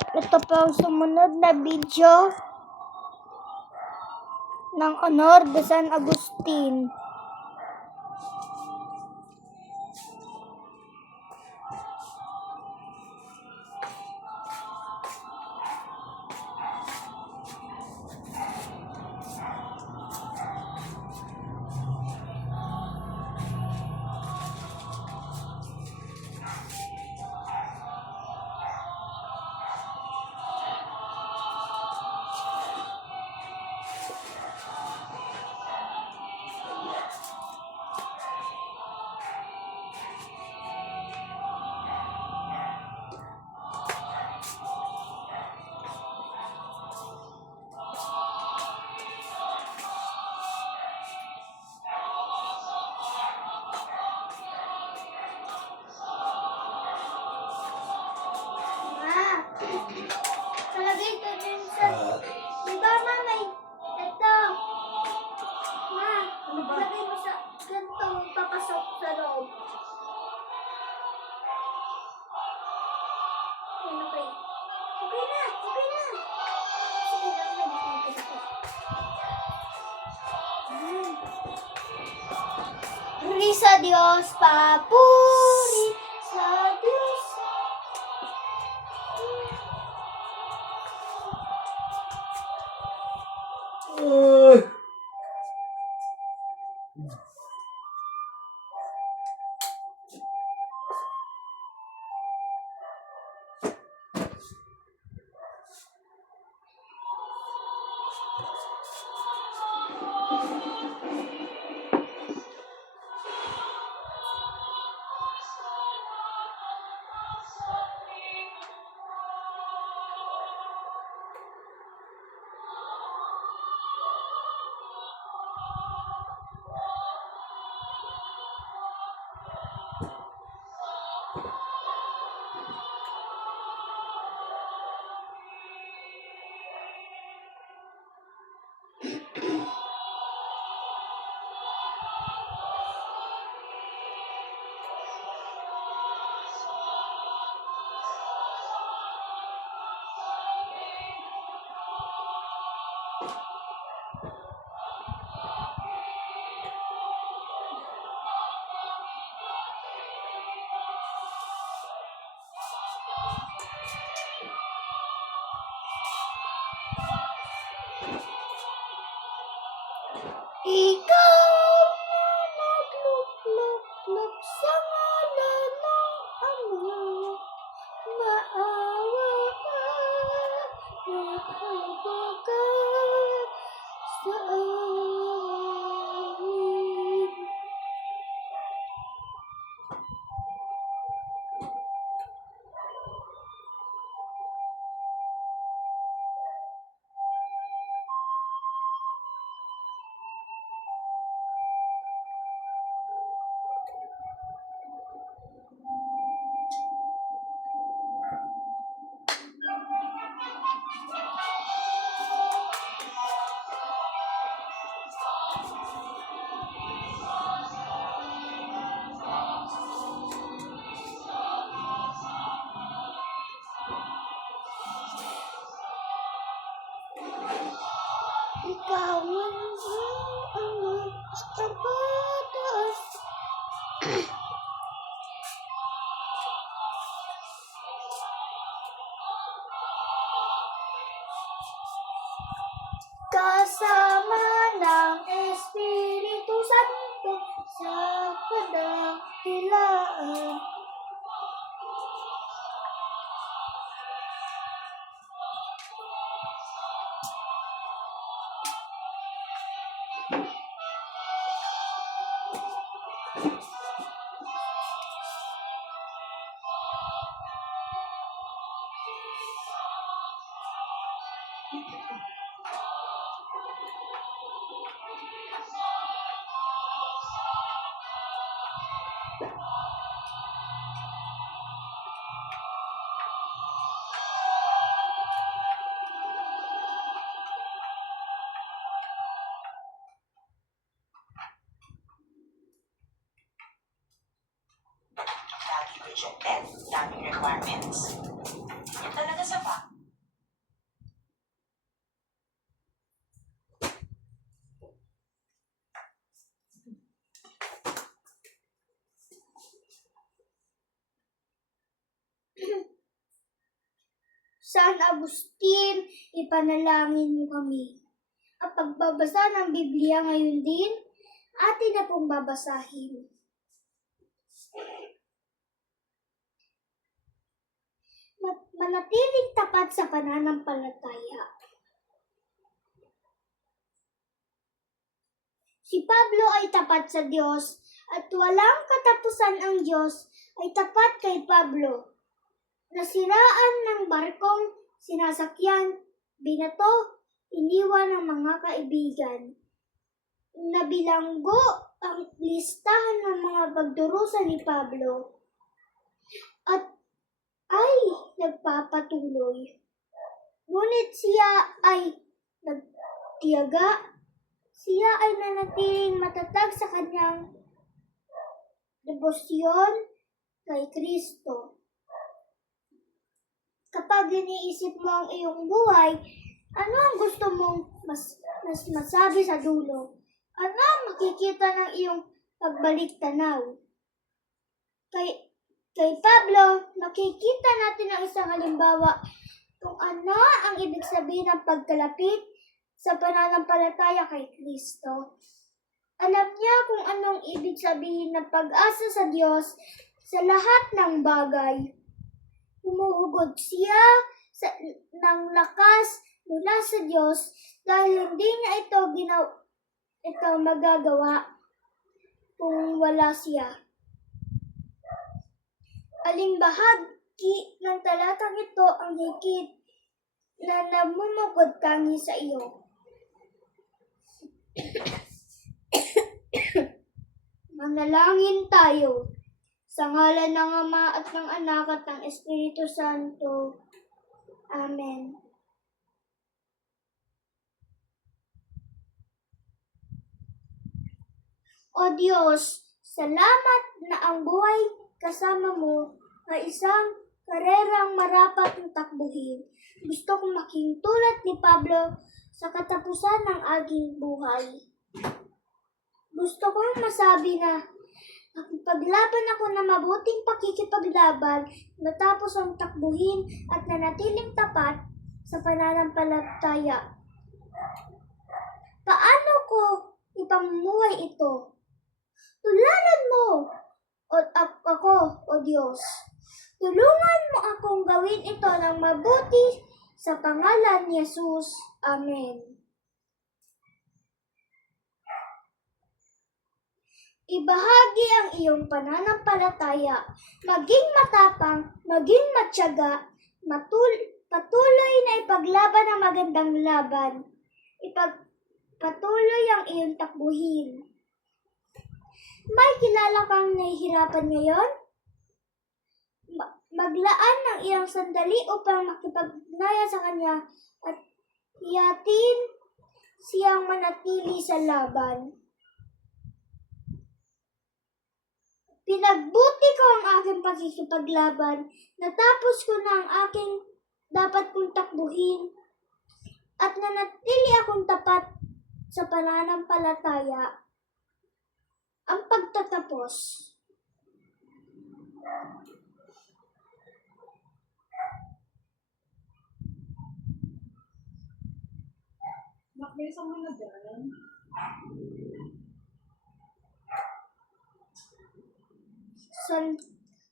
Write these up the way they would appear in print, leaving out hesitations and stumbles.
Ito po ang sumunod na video ng Honor de San Agustin. Talagay ito din sa... Diba, mama? Ito. Ma, talagay mo sa ganito, papasok sa loob. Okay. Okay na. Sige lang, nagiging ko. Puri sa Diyos, papuri sa Diyos. Ikaw na nagluklok sa ngalan ng Ama, maawa ka, nakaba ka sa amin. Ikaw ang Ama sa pataas. Kasama ng Espiritu Santo sa kadakilaan. rejected, daming requirements. Yun talaga San Agustin, ipanalangin mo kami. Ang pagbabasa ng Biblia ngayon din, atin na pong babasahin. Manatiling tapat sa pananampalataya. Si Pablo ay tapat sa Diyos at walang katapusan ang Diyos ay tapat kay Pablo. Nasiraan ng barkong sinasakyan, binato, iniwan ng mga kaibigan. Nabilanggo ang listahan ng mga pagdurusa ni Pablo at ay nagpapatuloy. Ngunit siya ay nagtiyaga, siya ay nanatiling matatag sa kanyang debosyon kay Kristo. Kapag iniisip mo ang iyong buhay, ano ang gusto mong mas masabi sa dulo? Ano ang makikita ng iyong pagbalik-tanaw? Kay Pablo, makikita natin ang isang halimbawa kung ano ang ibig sabihin ng pagkalapit sa pananampalataya kay Kristo. Alam niya kung anong ibig sabihin ng pag-asa sa Diyos sa lahat ng bagay. Humuhugod siya ng lakas mula sa Diyos dahil hindi niya ito magagawa kung wala siya. Aling bahagi ng talatang ito ang higit na namumugod tangi sa iyo? Manalangin tayo. Sa ngalan ng Ama at ng Anak at ng Espiritu Santo. Amen. O Diyos, salamat na ang buhay kasama mo ay isang karerang marapat na takbuhin. Gusto kong maging tulad ni Pablo sa katapusan ng aking buhay. Gusto kong masabi na paglaban ako ng mabuting pakikipaglaban matapos ang takbuhin at nanatiling tapat sa pananampalataya. Paano ko ipamumuhay ito? Tularan mo ako, O Diyos. Tulungan mo akong gawin ito ng mabuti sa pangalan ni Jesus. Amen. Ibahagi ang iyong pananampalataya, maging matapang, maging matyaga, patuloy na ipaglaban ang magandang laban. Patuloy ang iyong takbuhin. May kilala kang nahihirapan ngayon? Maglaan ng iyong sandali upang makipagnaya sa kanya at hiyatin siyang manatili sa laban. Pinagbuti ko ang aking pakikipaglaban, natapos ko na ang aking dapat kong takbuhin, at nanatili akong tapat sa pananampalataya. Ang pagtatapos. Makbilisang mo na dyan.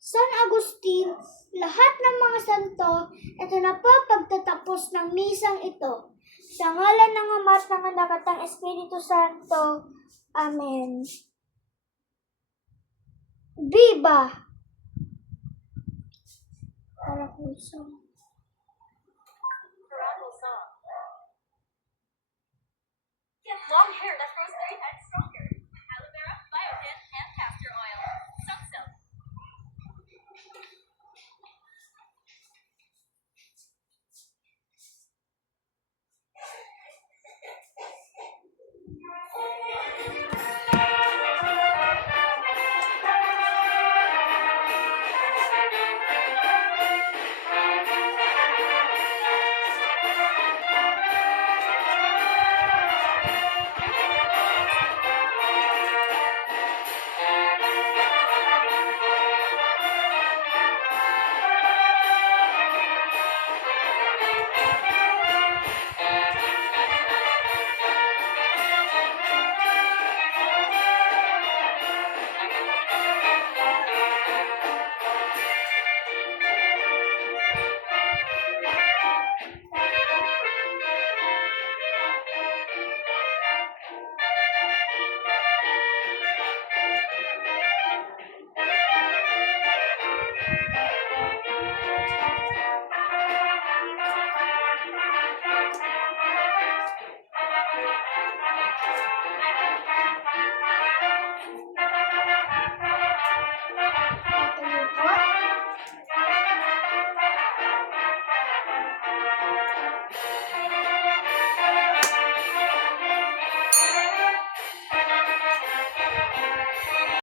San Agustin, lahat ng mga santo, ito na po pagtatapos ng misang ito. Sa ngalan ng Ama at ng Anak at ng Espiritu Santo. Amen. Viva! Para puso. Get long hair that grows 3 times stronger. Aloe vera, biotin, and castor oil. Sunsilk.